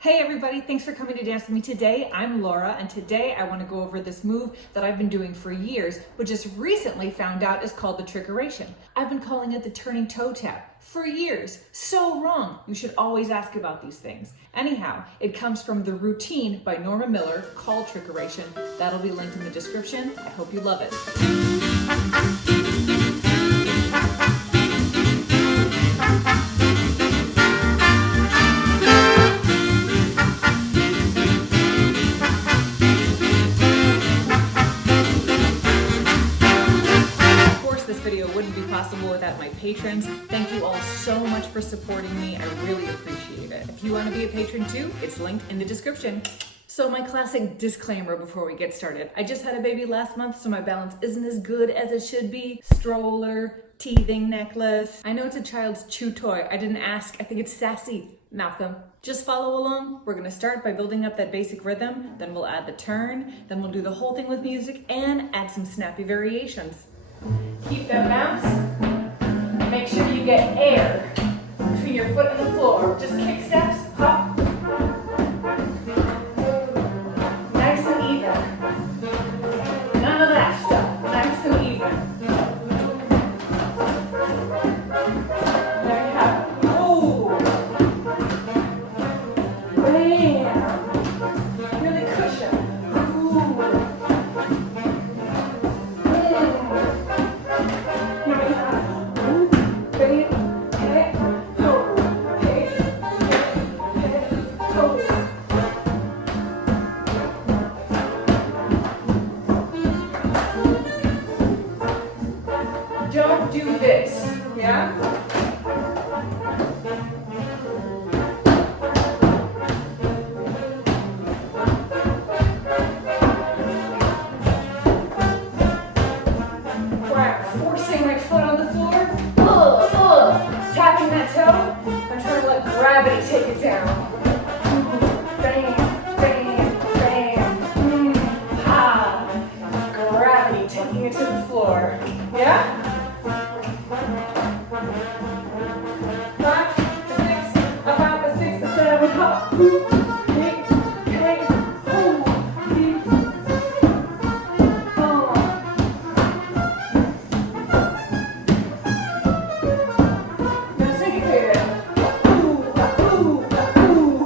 Hey everybody, thanks for coming to dance with me today. I'm Laura, and today I want to go over this move that I've been doing for years, but just recently found out is called the Trickeration. I've been calling it the turning toe tap for years. So wrong. You should always ask about these things. Anyhow, it comes from The Routine by Norma Miller called Trickeration. That'll be linked in the description. I hope you love it. Wouldn't be possible without my patrons. Thank you all so much for supporting me. I really appreciate it. If you want to be a patron too, it's linked in the description. So my classic disclaimer before we get started. I just had a baby last month, so my balance isn't as good as it should be. Stroller, teething necklace. I know it's a child's chew toy. I didn't ask. I think it's sassy. Malcolm. Just follow along. We're gonna start by building up that basic rhythm, then we'll add the turn, then we'll do the whole thing with music and add some snappy variations. Keep that bounce. Make sure you get air between your foot and the floor. Just kick steps, hop. Nice and even. None of that stuff. Nice and even. There you have it. Oh! Bam! Really cushion. Don't do this, yeah? Where I'm forcing my foot on the floor, tapping that toe, I'm trying to let gravity take it down. Bam, bam, bam, ha. Gravity taking it to the floor, yeah? 5, 6, a 5, a 6, a 7, hop, boop, hey, hey, oh, beep, oh. Now syncopate it. Ooh, ooh, ooh.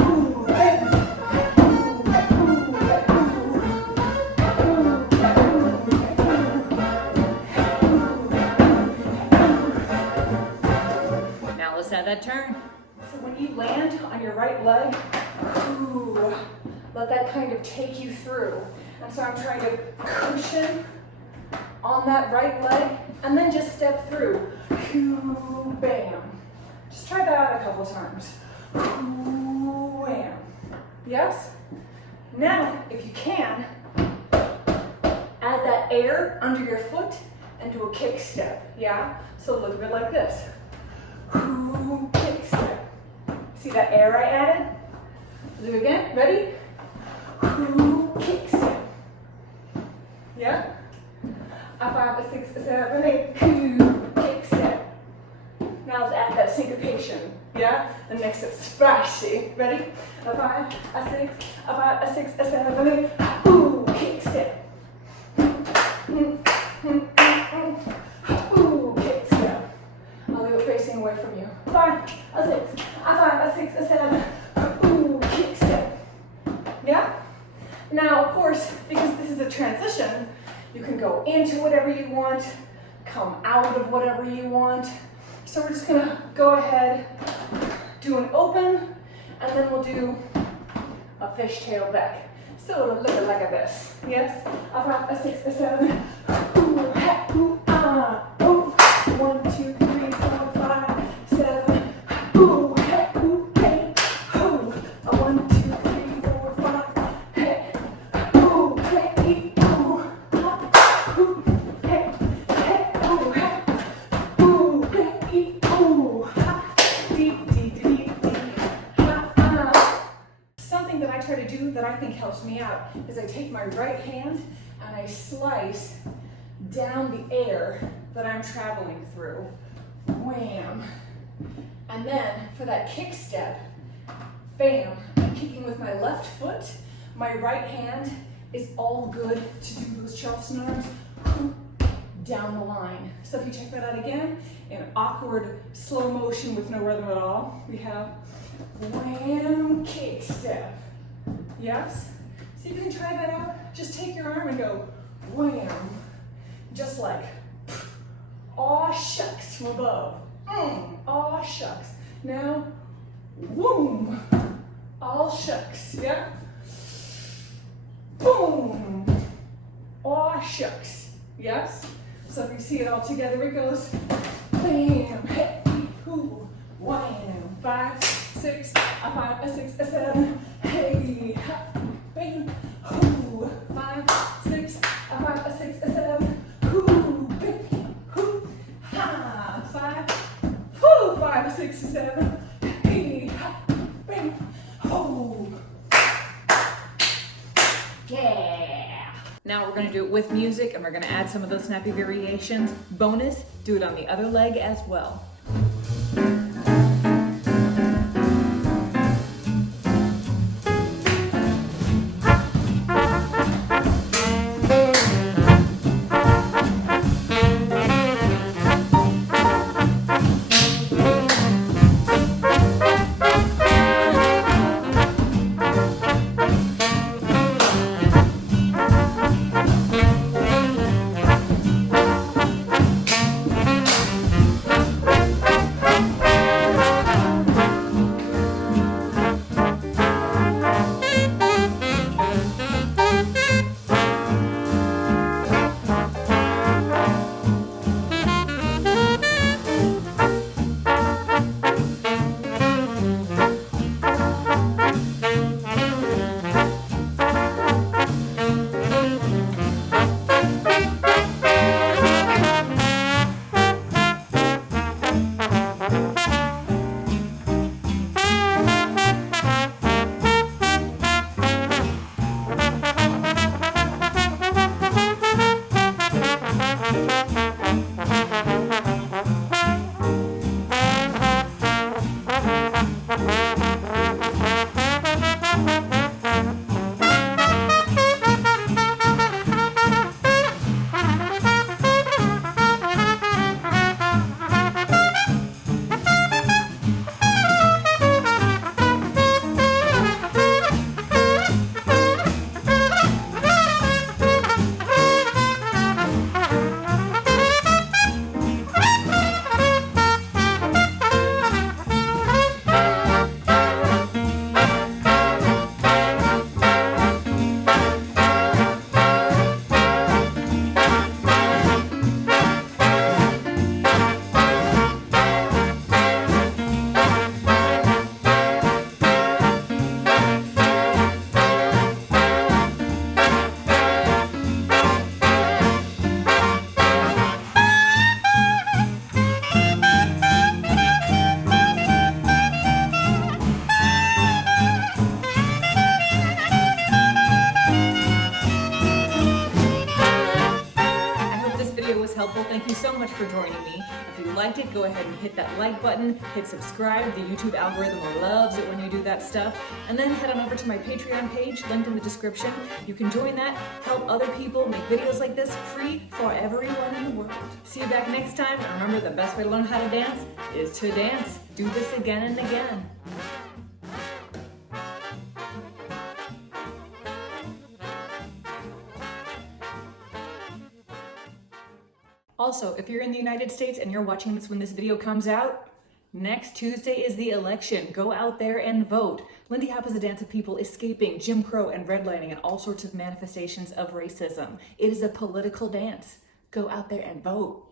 Ooh, hey. Let's add that turn. So when you land on your right leg, ooh, let that kind of take you through. And so I'm trying to cushion on that right leg and then just step through. Ooh, bam. Just try that out a couple times. Ooh, bam. Yes? Now, if you can, add that air under your foot and do a kick step. Yeah? So look a bit like this. Ooh, kick step. See that air I added? Do it again. Ready? Ooh, kick step. Yeah? A 5, a 6, a 7, 8. Ooh, kick step. Now let's add that syncopation. Yeah? And next it's spicy. Ready? A 5, a 6, a 5, a 6, a 7, 8. Ooh, kick step. Ooh, kick step. I'll leave it facing away from you. 5, a 6, a 5, a 6, a 7. Ooh, kick step. Yeah? Now, of course, because this is a transition, you can go into whatever you want, come out of whatever you want. So we're just gonna go ahead, do an open, and then we'll do a fishtail back. So it'll look like this. Yes? A 5, a 6, a 7. Ooh, ha, ooh, ah, ooh. 1, 2, 3, 4, 5, 7. Ooh, hey, ooh, hey, ooh. 1, 2, 3, 4, 5, hey, ooh, hey, ooh, ha, ooh, hey, hey, ooh, hey, ooh, hey, ooh, ha, dee, dee, dee, dee, ha, ah. Something that I try to do that I think helps me out is I take my right hand and I slice down the air that I'm traveling through wham. And then for that kick step, bam, I'm kicking with my left foot. My right hand is all good to do those Charleston arms down the line. So if you check that out again, in awkward slow motion with no rhythm at all, we have wham, kick step. Yes? See if you can try that out. Just take your arm and go wham. Just like, aw shucks from above. Aw shucks. Now, boom. All shucks, yeah? Boom. Aw shucks, yes? So if you see it all together, it goes bam, hey, hoo, wham, 5, 6, a 5, a 6, a 7, hey, ha, bam, hoo, 5, 6, a 5, a 6, a 7, hoo, bam, hoo, ha, 5, hoo, 5, a 6, a 7, hey, ha, bam, hoo. Yeah. Now we're going to do it with music, and we're going to add some of those snappy variations. Bonus, do it on the other leg as well. Helpful. Thank you so much for joining me. If you liked it, go ahead and hit that like button, hit subscribe. The YouTube algorithm loves it when you do that stuff. And then head on over to my Patreon page, linked in the description. You can join that, help other people make videos like this free for everyone in the world. See you back next time. And remember, the best way to learn how to dance is to dance. Do this again and again. Also, if you're in the United States and you're watching this when this video comes out, next Tuesday is the election. Go out there and vote. Lindy Hop is a dance of people escaping Jim Crow and redlining and all sorts of manifestations of racism. It is a political dance. Go out there and vote.